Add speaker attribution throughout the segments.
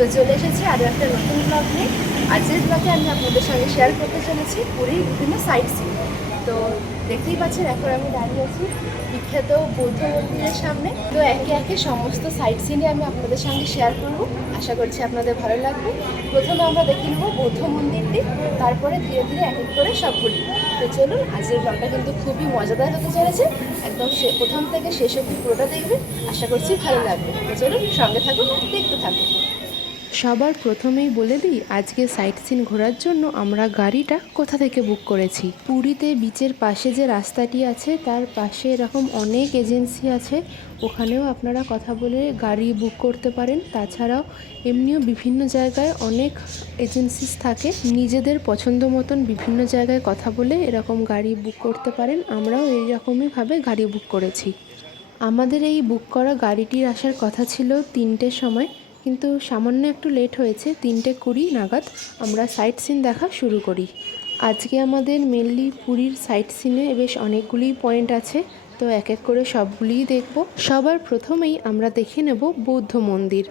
Speaker 1: তো চলে এসেছি আরও একটা নতুন ব্লগ নিয়ে। আজকের ব্লগে আমি আপনাদের সঙ্গে শেয়ার করতে চলেছি পুরীর বিভিন্ন সাইট সিন তো দেখতেই পাচ্ছেন, এখন আমি দাঁড়িয়ে আছি বিখ্যাত বৌদ্ধ মন্দিরের সামনে। তো একে একে সমস্ত সাইট সিনে আমি আপনাদের সঙ্গে শেয়ার করব। আশা করছি আপনাদের ভালো লাগবে। প্রথমে আমরা দেখে নেব বৌদ্ধ মন্দিরটি, তারপরে ধীরে ধীরে এক এক করে সব সবগুলি তো চলুন, আজকের ব্লগটা কিন্তু খুবই মজাদার হতে চলেছে। একদম সে- প্রথম থেকে শেষ অবধি পুরোটা দেখবেন। আশা করছি ভালো লাগবে। তো চলুন, সঙ্গে থাকুন, দেখতে থাকুন।
Speaker 2: সবার প্রথমেই বলে দিই, আজকে সাইট সিন ঘোরার জন্য আমরা গাড়িটা কোথা থেকে বুক করেছি। পুরীতে বিচের পাশে যে রাস্তাটি আছে, তার পাশে এরকম অনেক এজেন্সি আছে, ওখানেও আপনারা কথা বলে গাড়ি বুক করতে পারেন। তাছাড়াও এমনিও বিভিন্ন জায়গায় অনেক এজেন্সিস থাকে, নিজেদের পছন্দ মতন বিভিন্ন জায়গায় কথা বলে এরকম গাড়ি বুক করতে পারেন। আমরাও এইরকমইভাবে গাড়ি বুক করেছি। আমাদের এই বুক করা গাড়িটির আসার কথা ছিল তিনটের সময়। কিন্তু সামান্য একটু লেট হয়েছে, তিনটে কুড়ি নাগাদ আমরা সাইট সিন দেখা শুরু করি। আজকে আমাদের মেনলি পুরীর সাইট সিনে বেশ অনেকগুলি পয়েন্ট আছে, তো এক এক করে সবগুলিই দেখব। সবার প্রথমেই আমরা দেখে নেব বৌদ্ধ মন্দির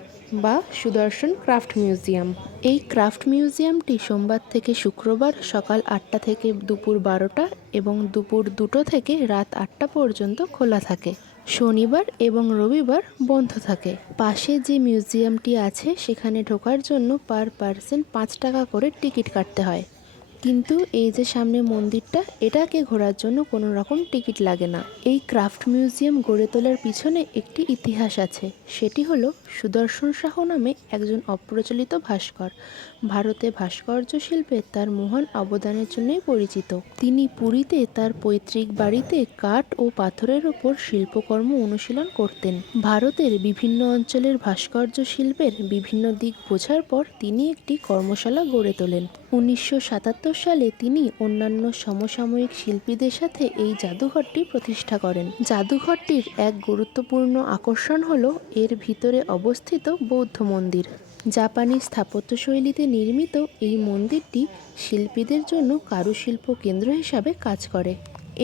Speaker 2: বা সুদর্শন ক্রাফট মিউজিয়াম এই ক্রাফট মিউজিয়ামটি সোমবার থেকে শুক্রবার সকাল আটটা থেকে দুপুর বারোটা এবং দুপুর দুটো থেকে রাত আটটা পর্যন্ত খোলা থাকে। শনিবার এবং রবিবার বন্ধ থাকে। পাশে যে মিউজিয়ামটি আছে, সেখানে ঢোকার জন্য পার পার্সন পাঁচ টাকা করে টিকিট কাটতে হয়। কিন্তু এই যে সামনে মন্দিরটা, এটাকে ঘোরার জন্য কোনো রকম টিকিট লাগে না। এই ক্রাফট মিউজিয়াম গড়ে তোলার পিছনে একটি ইতিহাস আছে। সেটি হলো সুদর্শন শাহ নামে একজন অপ্রচলিত ভাস্কর। ভারতে ভাস্কর্য শিল্পে তার মহান অবদানের জন্যই পরিচিত। তিনি পুরীতে তার পৈতৃক বাড়িতে কাঠ ও পাথরের ওপর শিল্পকর্ম অনুশীলন করতেন। ভারতের বিভিন্ন অঞ্চলের ভাস্কর্য শিল্পের বিভিন্ন দিক বোঝার পর তিনি একটি কর্মশালা গড়ে তোলেন। উনিশশো সাতাত্তর সালে তিনি অন্যান্য সমসাময়িক শিল্পীদের সাথে এই জাদুঘরটি প্রতিষ্ঠা করেন। জাদুঘরটির এক গুরুত্বপূর্ণ আকর্ষণ হল এর ভিতরে অবস্থিত বৌদ্ধ মন্দির। জাপানি স্থাপত্যশৈলীতে নির্মিত এই মন্দিরটি শিল্পীদের জন্য কারুশিল্প কেন্দ্র হিসাবে কাজ করে।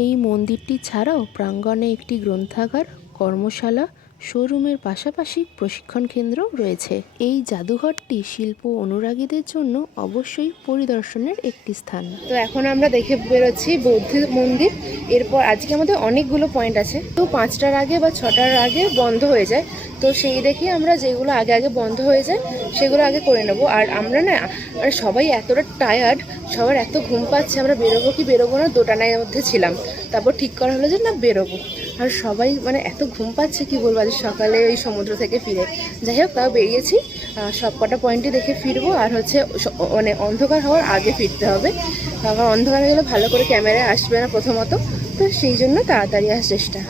Speaker 2: এই মন্দিরটি ছাড়াও প্রাঙ্গণে একটি গ্রন্থাগার, কর্মশালা শোরুমের পাশাপাশি প্রশিক্ষণ কেন্দ্র রয়েছে। এই জাদুঘরটি শিল্প অনুরাগীদের জন্য অবশ্যই পরিদর্শনের একটি স্থান।
Speaker 1: তো এখন আমরা দেখে বেরোচ্ছি বৌদ্ধ মন্দির। এরপর আজকে আমাদের অনেকগুলো পয়েন্ট আছে। তো পাঁচটার আগে বা ছটার আগে বন্ধ হয়ে যায়। তো সেই দেখে আমরা যেগুলো আগে আগে বন্ধ হয়ে যায়, সেগুলো আগে করে নেব। আর আমরা না, আর সবাই এতটা টায়ার্ড সবার এত ঘুম পাচ্ছে, আমরা বেরোবো কি বেরোবো না দোটানার মধ্যে ছিলাম। তারপর ঠিক করা হলো যে না, বেরোবো। আর সবাই মানে এত ঘুম পাচ্ছে, কি বলব, আজ সকালে ওই সমুদ্র থেকে ফিরে। যাই হোক, তাও বেরিয়েছি। সব কটা পয়েন্টে দেখে ফিরবো। আর হচ্ছে মানে অন্ধকার হওয়ার আগে ফিরতে হবে। আবার অন্ধকার হয়ে গেলে ভালো করে ক্যামেরায় আসবে না প্রথমত। তো সেই জন্য তাড়াতাড়ি আসার চেষ্টা।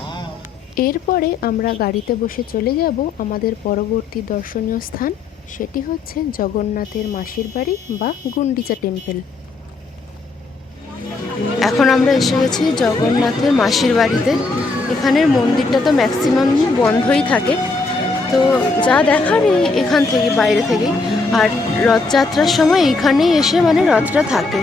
Speaker 2: এরপরে আমরা গাড়িতে বসে চলে যাব আমাদের পরবর্তী দর্শনীয় স্থান, সেটি হচ্ছে জগন্নাথের মাসির বাড়ি বা গুন্ডিচা টেম্পল।
Speaker 1: এখন আমরা এসে গেছি জগন্নাথের মাসির বাড়িতে। এখানের মন্দিরটা তো ম্যাক্সিমাম বন্ধই থাকে। তো যা দেখার এখান থেকে, বাইরে থেকে আর রথযাত্রার সময় এখানেই এসে মানে রথটা থাকে।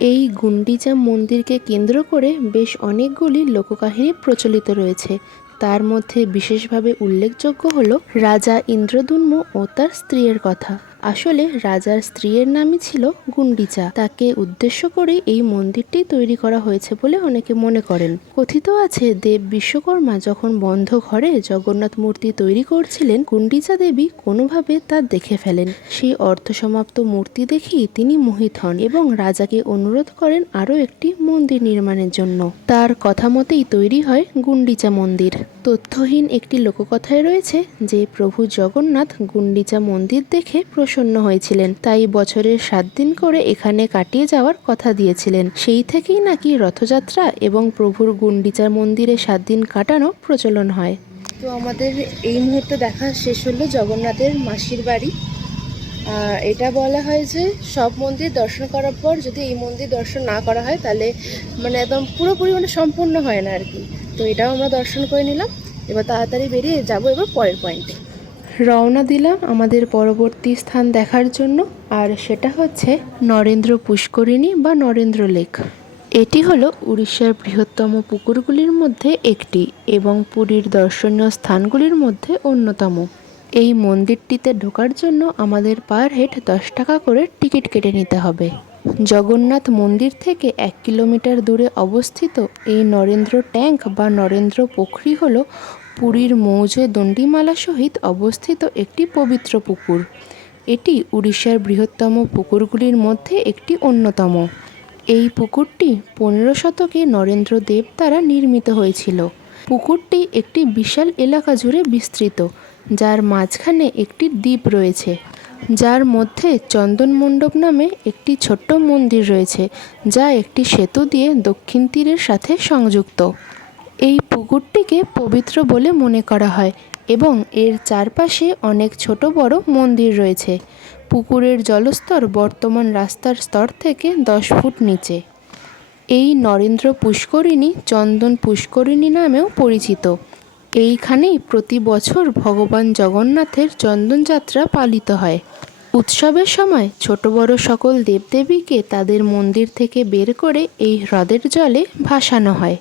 Speaker 2: এই গুন্ডিচা মন্দিরকে কেন্দ্র করে বেশ অনেকগুলি লোককাহিনী প্রচলিত রয়েছে। তার মধ্যে বিশেষভাবে উল্লেখযোগ্য হল রাজা ইন্দ্রদুন্ম ও তার স্ত্রীর কথা। আসলে রাজার স্ত্রীর নামই ছিল গুন্ডিচা। তাকে উদ্দেশ্য করে এই মন্দিরটি তৈরি করা হয়েছে বলে অনেকে মনে করেন। কথিত আছে, দেব বিশ্বকর্মা যখন বন্ধ ঘরে জগন্নাথ মূর্তি তৈরি করছিলেন, গুন্ডিচা দেবী কোনোভাবে তা দেখে ফেলেন। সেই অর্ধসমাপ্ত মূর্তি দেখেই তিনি মোহিত হন এবং রাজাকে অনুরোধ করেন আরও একটি মন্দির নির্মাণের জন্য। তার কথা মতেই তৈরি হয় গুন্ডিচা মন্দির। তথ্যহীন একটি লোককথায় রয়েছে যে, প্রভু জগন্নাথ গুন্ডিচা মন্দির দেখে প্রসন্ন হয়েছিলেন। তাই বছরের সাত দিন করে এখানে কাটিয়ে যাওয়ার কথা দিয়েছিলেন। সেই থেকেই নাকি রথযাত্রা এবং প্রভুর গুন্ডিচা মন্দিরে সাত দিন কাটানো প্রচলন হয়।
Speaker 1: তো আমাদের এই মুহূর্তে দেখা শেষ হলো জগন্নাথের মাসির বাড়ি। এটা বলা হয় যে সব মন্দির দর্শন করার পর যদি এই মন্দির দর্শন না করা হয়, তাহলে মানে একদম পুরোপুরি মানে সম্পূর্ণ হয় না আর কি। তো এটাও আমরা দর্শন করে নিলাম। এবার তাড়াতাড়ি বেরিয়ে যাব এবার পরের পয়েন্টে
Speaker 2: রওনা দিলাম আমাদের পরবর্তী স্থান দেখার জন্য, আর সেটা হচ্ছে নরেন্দ্র পুষ্করিণী বা নরেন্দ্র লেক। এটি হলো উড়িষ্যার বৃহত্তম পুকুরগুলির মধ্যে একটি এবং পুরীর দর্শনীয় স্থানগুলির মধ্যে অন্যতম। এই মন্দিরটিতে ঢোকার জন্য আমাদের পার হেড দশ টাকা করে টিকিট কেটে নিতে হবে। জগন্নাথ মন্দির থেকে এক কিলোমিটার দূরে অবস্থিত এই নরেন্দ্র ট্যাঙ্ক বা নরেন্দ্র পুখরী হল পুরীর মৌজে দণ্ডিমালা সহিত অবস্থিত একটি পবিত্র পুকুর। এটি উড়িষ্যার বৃহত্তম পুকুরগুলির মধ্যে একটি অন্যতম। এই পুকুরটি পনেরো শতকে নরেন্দ্র দেব দ্বারা নির্মিত হয়েছিল। পুকুরটি একটি বিশাল এলাকা জুড়ে বিস্তৃত, যার মাঝখানে একটি দ্বীপ রয়েছে। যার মধ্যে চন্দন মণ্ডপ নামে একটি ছোট্ট মন্দির রয়েছে, যা একটি সেতু দিয়ে দক্ষিণ তীরের সাথে সংযুক্ত। এই পুকুরটিকে পবিত্র বলে মনে করা হয় এবং এর চারপাশে অনেক ছোট বড় মন্দির রয়েছে। পুকুরের জলস্তর বর্তমান রাস্তার স্তর থেকে দশ ফুট নিচে। এই নরেন্দ্র পুষ্করিণী চন্দন পুষ্করিণী নামেও পরিচিত। এইখানেই প্রতি বছর ভগবান জগন্নাথের চন্দনযাত্রা পালিত হয়। উৎসবের সময় ছোট বড় সকল দেবদেবীকে তাদের মন্দির থেকে বের করে এই হ্রদের জলে ভাসানো হয়।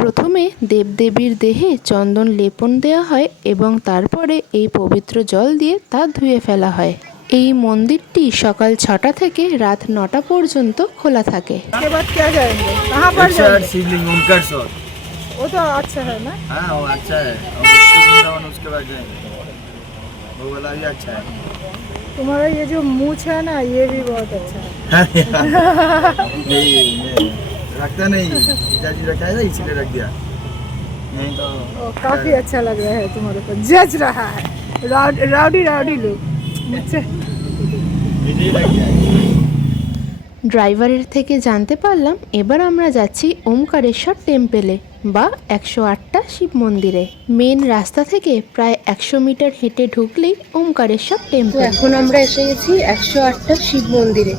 Speaker 2: প্রথমে দেবদেবীর দেহে চন্দন লেপন দেওয়া হয় এবং তারপরে এই পবিত্র জল দিয়ে তা ধুয়ে ফেলা হয় এই মন্দিরটি সকাল ছটা থেকে রাত নটা পর্যন্ত খোলা থাকে
Speaker 3: उसके बाद क्या जाएंगे कहाँ पर
Speaker 4: एक सौ आठ
Speaker 3: जाएंगे
Speaker 4: शिवलिंग ओमकार सौ
Speaker 3: वो तो अच्छा है ना
Speaker 4: हाँ वो अच्छा है और उसके वृंदावन उसके बाद जाएंगे वो वाला भी अच्छा है
Speaker 3: तुम्हारा ये जो मूछ है ना ये भी बहुत अच्छा है
Speaker 4: नहीं नहीं, रखता नहीं पिताजी रखा है ना इसलिए रख दिया नहीं तो
Speaker 3: ओ, काफी अच्छा लग रहा है तुम्हारे ऊपर जज रहा है राउड, राउडी राउडी लोग मुझसे
Speaker 4: इसी रख दिया
Speaker 2: ড্রাইভারের থেকে জানতে পারলাম এবার আমরা যাচ্ছি ওমকারেশ্বর টেম্পেলে বা একশো আটটা শিব মন্দিরে মেন রাস্তা থেকে প্রায় একশো মিটার হেঁটে ঢুকলেই ওমকারেশ্বর
Speaker 1: তো
Speaker 2: টেম্পল
Speaker 1: এখন আমরা এসে গেছি একশো আটটা শিব মন্দিরে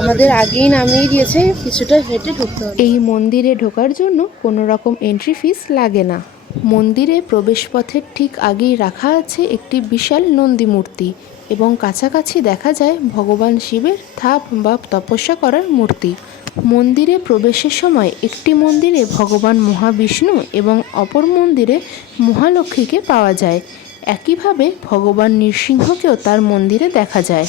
Speaker 1: আমাদের আগেই নামিয়ে দিয়েছে, কিছুটা হেঁটে ঢুকতে
Speaker 2: এই মন্দিরে ঢোকার জন্য কোনো রকম এন্ট্রি ফিস লাগে না। মন্দিরে প্রবেশপথের ঠিক আগেই রাখা আছে একটি বিশাল নন্দী মূর্তি এবং কাছাকাছি দেখা যায় ভগবান শিবের থাপ বা তপস্যা করার মূর্তি। মন্দিরে প্রবেশের সময় একটি মন্দিরে ভগবান মহাবিষ্ণু এবং অপর মন্দিরে মহালক্ষ্মীকে পাওয়া যায়। একইভাবে ভগবান নৃসিংহকেও তার মন্দিরে দেখা যায়।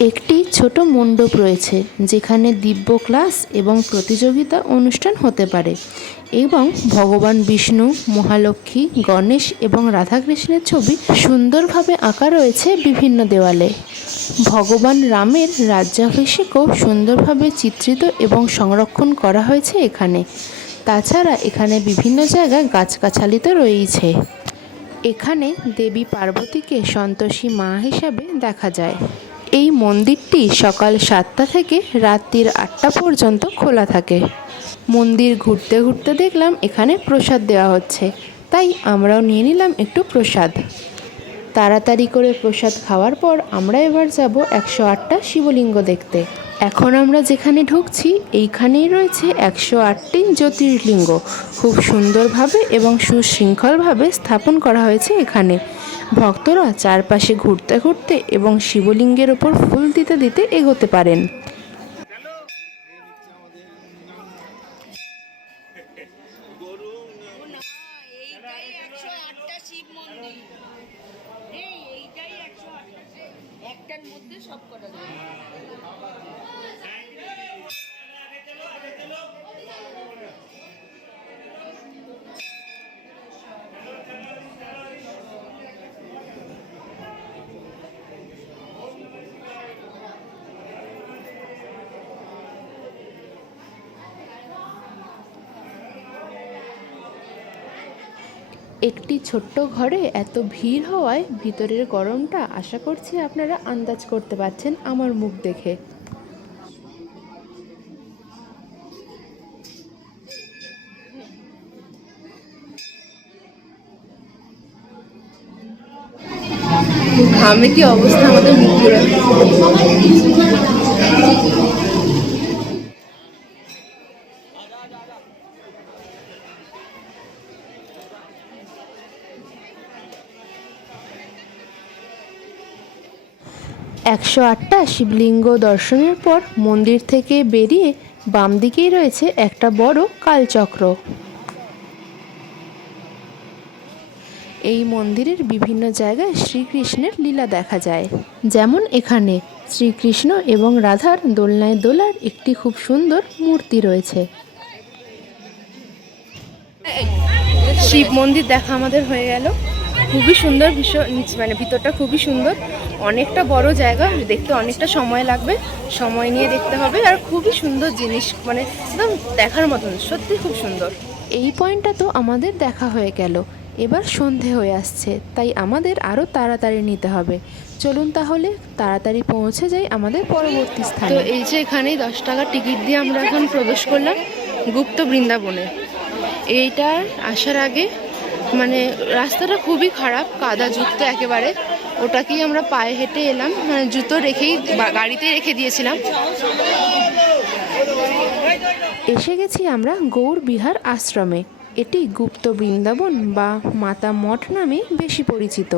Speaker 2: একটি ছোট মণ্ডপ রয়েছে, যেখানে দিব্য ক্লাস এবং প্রতিযোগিতা অনুষ্ঠান হতে পারে এবং ভগবান বিষ্ণু, মহালক্ষ্মী, গণেশ এবং রাধাকৃষ্ণের ছবি সুন্দরভাবে আঁকা রয়েছে বিভিন্ন দেওয়ালে। ভগবান রামের রাজ্যাভিষেকও সুন্দরভাবে চিত্রিত এবং সংরক্ষণ করা হয়েছে এখানে। তাছাড়া এখানে বিভিন্ন জায়গায় গাছগাছালি তো রয়েইছে এখানে দেবী পার্বতীকে সন্তোষী মা হিসাবে দেখা যায়। এই মন্দিরটি সকাল সাতটা থেকে রাত্রির আটটা পর্যন্ত খোলা থাকে। মন্দির ঘুরতে ঘুরতে দেখলাম এখানে প্রসাদ দেওয়া হচ্ছে। তাই আমরাও নিয়ে নিলাম একটু প্রসাদ। তাড়াতাড়ি করে প্রসাদ খাওয়ার পর আমরা এবার যাব একশো আটটা শিবলিঙ্গ দেখতে। এখন আমরা যেখানে ঢুকছি, এইখানেই রয়েছে একশো আটটি জ্যোতির্লিঙ্গ। খুব সুন্দরভাবে এবং সুশৃঙ্খলভাবে স্থাপন করা হয়েছে এখানে। ভক্তরা চারপাশে ঘুরতে ঘুরতে এবং শিবলিঙ্গের ওপর ফুল দিতে দিতে এগোতে পারেন
Speaker 5: এইটাই একশো আটটা শিব মন্দির এই এইটাই একশো আটটা একটার মধ্যে সব করা যাবে
Speaker 2: একটি ছোট্ট ঘরে এত ভিড় হওয়ায় ভিতরের গরমটা আশা করছি আপনারা আন্দাজ করতে পারছেন আমার মুখ দেখে।
Speaker 1: ঘামে কি অবস্থা আমাদের মুখগুলো
Speaker 2: একশো আটটা শিবলিঙ্গ দর্শনের পর মন্দির থেকে বেরিয়ে বাম দিকেই রয়েছে একটা বড় কালচক্র। এই মন্দিরের বিভিন্ন জায়গায় শ্রীকৃষ্ণের লীলা দেখা যায়। যেমন এখানে শ্রীকৃষ্ণ এবং রাধার দোলনায় দোলার একটি খুব সুন্দর মূর্তি রয়েছে।
Speaker 1: শিব মন্দির দেখা আমাদের হয়ে গেল। খুবই সুন্দর ভীষণ মানে ভিতরটা খুবই সুন্দর। অনেকটা বড় জায়গা দেখতে অনেকটা সময় লাগবে। সময় নিয়ে দেখতে হবে আর খুবই সুন্দর জিনিস মানে একদম দেখার মতন সত্যি খুব সুন্দর।
Speaker 2: এই পয়েন্টটা তো আমাদের দেখা হয়ে গেল এবার সন্ধে হয়ে আসছে তাই আমাদের আরও তাড়াতাড়ি নিতে হবে। চলুন তাহলে তাড়াতাড়ি পৌঁছে যাই আমাদের পরবর্তী
Speaker 1: তো
Speaker 2: স্থানে
Speaker 1: এই যে এখানেই দশ টাকা টিকিট দিয়ে আমরা এখন প্রবেশ করলাম গুপ্ত বৃন্দাবনে। এইটা আসার আগে মানে রাস্তাটা খুবই খারাপ কাদাযুক্ত একেবারে। ওটাকেই আমরা পায়ে হেঁটে এলাম মানে জুতো রেখেই গাড়িতে রেখে দিয়েছিলাম।
Speaker 2: এসে গেছি আমরা গৌর বিহার আশ্রমে। এটি গুপ্ত বৃন্দাবন বা মাতা মঠ নামে বেশি পরিচিত।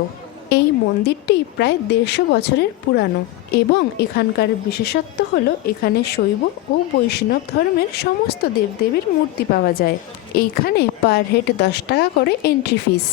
Speaker 2: এই মন্দিরটি প্রায় দেড়শো বছরের পুরানো এবং এখানকার বিশেষত্ব হলো এখানে শৈব ও বৈষ্ণব ধর্মের সমস্ত দেবদেবীর মূর্তি পাওয়া যায়। এইখানে পার হেড দশ টাকা করে এন্ট্রি ফিস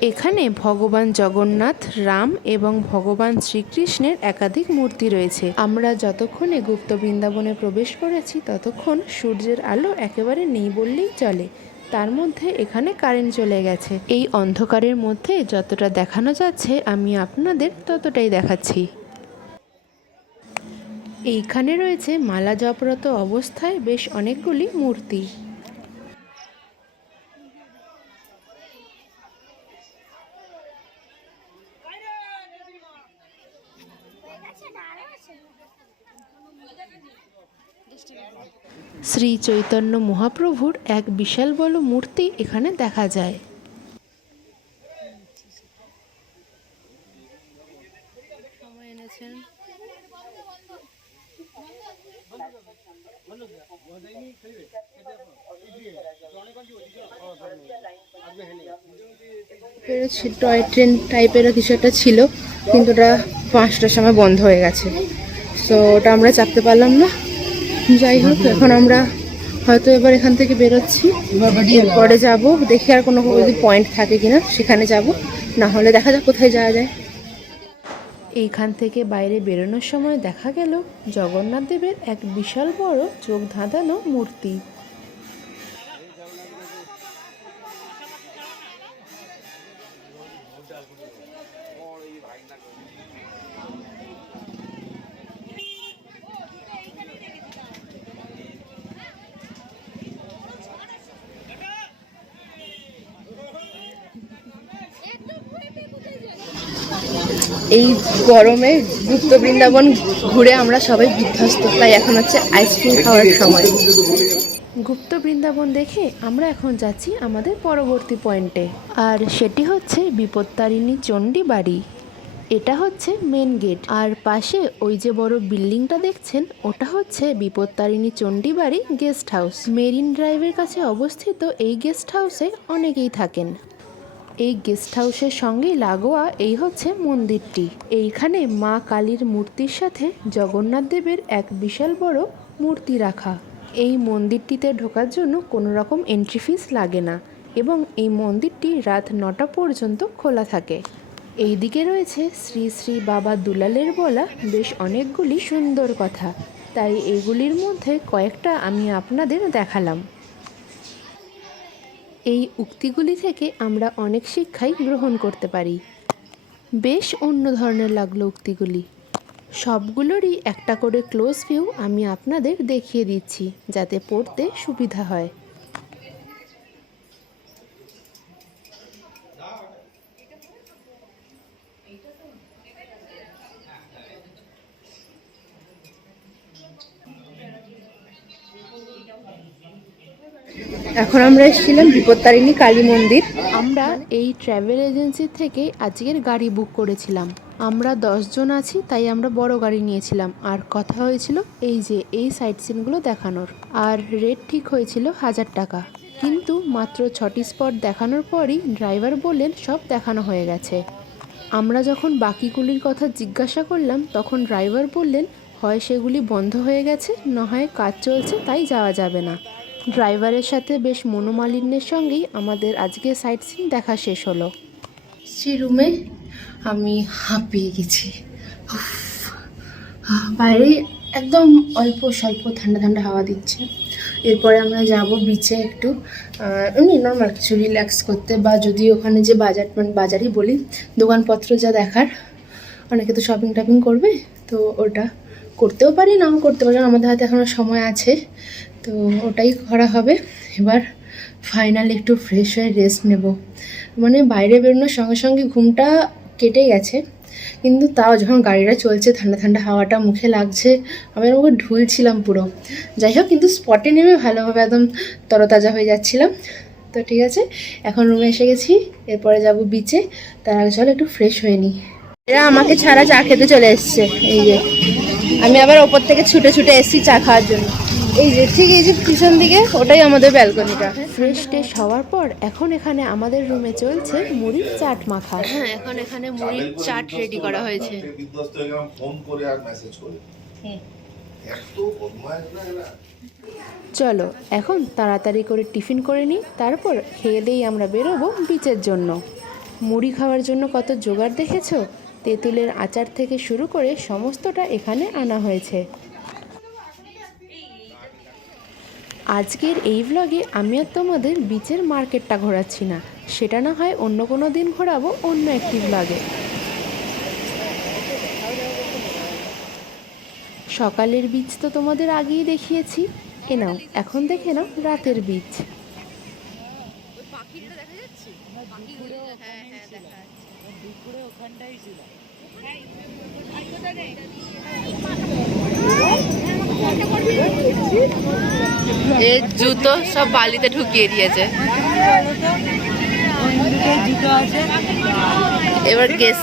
Speaker 2: এখানে ভগবান জগন্নাথ, রাম এবং ভগবান শ্রীকৃষ্ণের একাধিক মূর্তি রয়েছে। আমরা যতক্ষণে গুপ্ত বৃন্দাবনে প্রবেশ করেছি, ততক্ষণ সূর্যের আলো একেবারে নেই বললেই চলে। তার মধ্যে এখানে কারেন্ট চলে গেছে। এই অন্ধকারের মধ্যে যতটা দেখানো যাচ্ছে, আমি আপনাদের ততটাই দেখাচ্ছি। এইখানে রয়েছে মালা জপরত অবস্থায় বেশ অনেকগুলি মূর্তি। শ্রী চৈতন্য মহাপ্রভুর এক বিশাল বড় মূর্তি এখানে দেখা যায়।
Speaker 1: টয় ট্রেন টাইপেরও কিছু একটা ছিল কিন্তু ওটা পাঁচটার সময় বন্ধ হয়ে গেছে। সো ওটা আমরা চাপতে পারলাম না। যাই হোক, এখন আমরা হয়তো এবার এখান থেকে বেরোচ্ছি। পরে যাব। দেখি আর কোনো যদি পয়েন্ট থাকে কিনা, সেখানে যাব। না হলে দেখা যাক কোথায় যাওয়া যায়।
Speaker 2: এইখান থেকে বাইরে বেরোনোর সময় দেখা গেল জগন্নাথ দেবের এক বিশাল বড় চোখ ধাঁধানো মূর্তি।
Speaker 1: এই গরমে গুপ্ত বৃন্দাবন ঘুরে আমরা সবাই বিধ্বস্ত। তাই এখন হচ্ছে আইসক্রিম খাওয়ার সময়।
Speaker 2: গুপ্ত বৃন্দাবন দেখে আমরা এখন যাচ্ছি আমাদের পরবর্তী পয়েন্টে। আর সেটি হচ্ছে বিপত্তারিণী চণ্ডী বাড়ি। এটা হচ্ছে মেন গেট আর পাশে ওই যে বড় বিল্ডিংটা দেখছেন, ওটা হচ্ছে বিপত্তারিণী চণ্ডী বাড়ি গেস্ট হাউস মেরিন ড্রাইভের কাছে অবস্থিত এই গেস্ট হাউসে অনেকেই থাকেন। এই গেস্ট হাউসের সঙ্গে লাগোয়া এই হচ্ছে মন্দিরটি। এইখানে মা কালীর মূর্তির সাথে জগন্নাথ দেবের এক বিশাল বড় মূর্তি রাখা। এই মন্দিরটিতে ঢোকার জন্য কোনো রকম এন্ট্রি ফিস লাগে না এবং এই মন্দিরটি রাত নটা পর্যন্ত খোলা থাকে। এই দিকে রয়েছে শ্রী শ্রী বাবা দুলালের বলা বেশ অনেকগুলি সুন্দর কথা। তাই এগুলির মধ্যে কয়েকটা আমি আপনাদের দেখালাম। এই উক্তিগুলি থেকে আমরা অনেক শিক্ষাই গ্রহণ করতে পারি। বেশ অন্য ধরনের লাগল উক্তিগুলি। সবগুলোরই একটা করে ক্লোজ ভিউ আমি আপনাদের দেখিয়ে দিচ্ছি, যাতে পড়তে সুবিধা হয়।
Speaker 1: এখন আমরা এসেছিলাম বিপত্তারিণী কালী মন্দির।
Speaker 2: আমরা এই ট্রাভেল এজেন্সি থেকে আজকের গাড়ি বুক করেছিলাম। আমরা দশজন আছি, তাই আমরা বড় গাড়ি নিয়েছিলাম। আর কথা হয়েছিল এই যে, এই সাইট সিনগুলো দেখানোর। আর রেট ঠিক হয়েছিল হাজার টাকা। কিন্তু মাত্র ছটি স্পট দেখানোর পরই ড্রাইভার বললেন, সব দেখানো হয়ে গেছে। আমরা যখন বাকিগুলির কথা জিজ্ঞাসা করলাম, তখন ড্রাইভার বললেন, হয় সেগুলি বন্ধ হয়ে গেছে, না হয় কাজ চলছে, তাই যাওয়া যাবে না। ড্রাইভারের সাথে বেশ মনোমালিন্যের সঙ্গেই আমাদের আজকে সাইট সিন দেখা শেষ হলো।
Speaker 1: সে রুমে আমি হাঁপিয়ে গেছি। বাইরে একদম অল্প স্বল্প ঠান্ডা ঠান্ডা হাওয়া দিচ্ছে। এরপরে আমরা যাব বিচে একটু এমনি নর্মাল কিছু রিল্যাক্স করতে বা যদি ওখানে যে বাজার মানে বাজারই বলি, দোকানপত্র যা দেখার, অনেকে তো শপিং টপিং করবে, তো ওটা করতেও পারি, নাও করতে পারি। আমাদের হাতে এখনও সময় আছে। তো ওটাই করা হবে। এবার ফাইনালি একটু ফ্রেশ হয়ে রেস্ট নেব। মানে বাইরে বেরোনোর সঙ্গে সঙ্গে ঘুমটা কেটে গেছে, কিন্তু তাও যখন গাড়িটা চলছে, ঠান্ডা ঠান্ডা হাওয়াটা মুখে লাগছে, আমি মুখে ঢুলছিলাম পুরো। যাই হোক, কিন্তু স্পটে নেমে ভালোভাবে একদম তরতাজা হয়ে যাচ্ছিলাম। তো ঠিক আছে, এখন রুমে এসে গেছি, এরপরে যাব বিচে তার আগে চলো একটু ফ্রেশ হয়ে নিই। এরা আমাকে ছাড়া চা খেতে চলে এসছে, এই যে। আমি আবার ওপর থেকে ছুটে ছুটে এসেছি চা খাওয়ার জন্য। এই যে ঠিক এই যে পিছন দিকে ওটাই আমাদের ব্যালকনিটা
Speaker 2: ফ্রেশ টেস্ট হওয়ার পর এখন এখানে আমাদের রুমে চলছে মুড়ির চাট মাখা।
Speaker 1: হ্যাঁ এখন এখানে মুড়ির চাট রেডি করা হয়েছে।
Speaker 6: হয়ে ফোন করে আর মেসেজ করে।
Speaker 2: চলো এখন তাড়াতাড়ি করে টিফিন করে নিই তারপর খেয়ে দিয়েই আমরা বেরোবো বিচের জন্য। মুড়ি খাওয়ার জন্য কত জোগাড় দেখেছ? তেঁতুলের আচার থেকে শুরু করে সমস্তটা এখানে আনা হয়েছে। আজকের এই ব্লগে আমি আর তোমাদের বিচের মার্কেটটা ঘোরাচ্ছি না। সেটা না হয় অন্য কোনো দিন ঘোরাবো অন্য একটি ব্লগে সকালের বীজ তো তোমাদের আগেই দেখিয়েছি। এ নাও এখন দেখে নাও রাতের বীজ
Speaker 1: এর জুতো সব বালিতে ঢুকিয়ে দিয়েছে। এবার গেস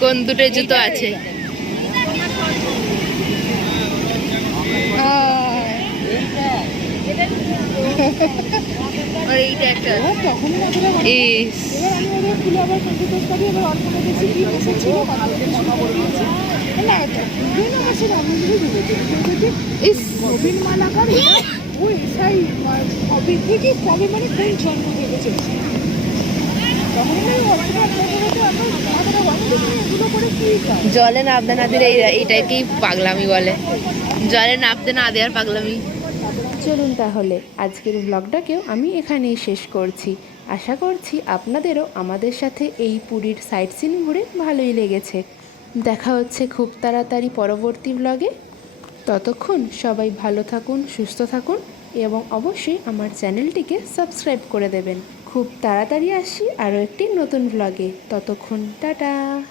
Speaker 1: কোন দুটো জুতো আছে। ইস। ইস।
Speaker 3: নবীন মালাকার ও এসাই কবে থেকে কবে মানে কোন জন্ম
Speaker 1: জলে নামতে না দিলে এই- এইটাকেই পাগলামি বলে। জলে নামতে না দেওয়ার পাগলামি।
Speaker 2: চলুন তাহলে আজকের ব্লগটাকেও আমি এখানেই শেষ করছি। আশা করছি আপনাদেরও আমাদের সাথে এই পুরীর সাইট সিন ঘুরে ভালোই লেগেছে। দেখা হচ্ছে খুব তাড়াতাড়ি পরবর্তী ব্লগে ততক্ষণ সবাই ভালো থাকুন, সুস্থ থাকুন এবং অবশ্যই আমার চ্যানেলটিকে সাবস্ক্রাইব করে দেবেন। খুব তাড়াতাড়ি আসি আরও একটি নতুন ব্লগে ততক্ষণ, টাটা!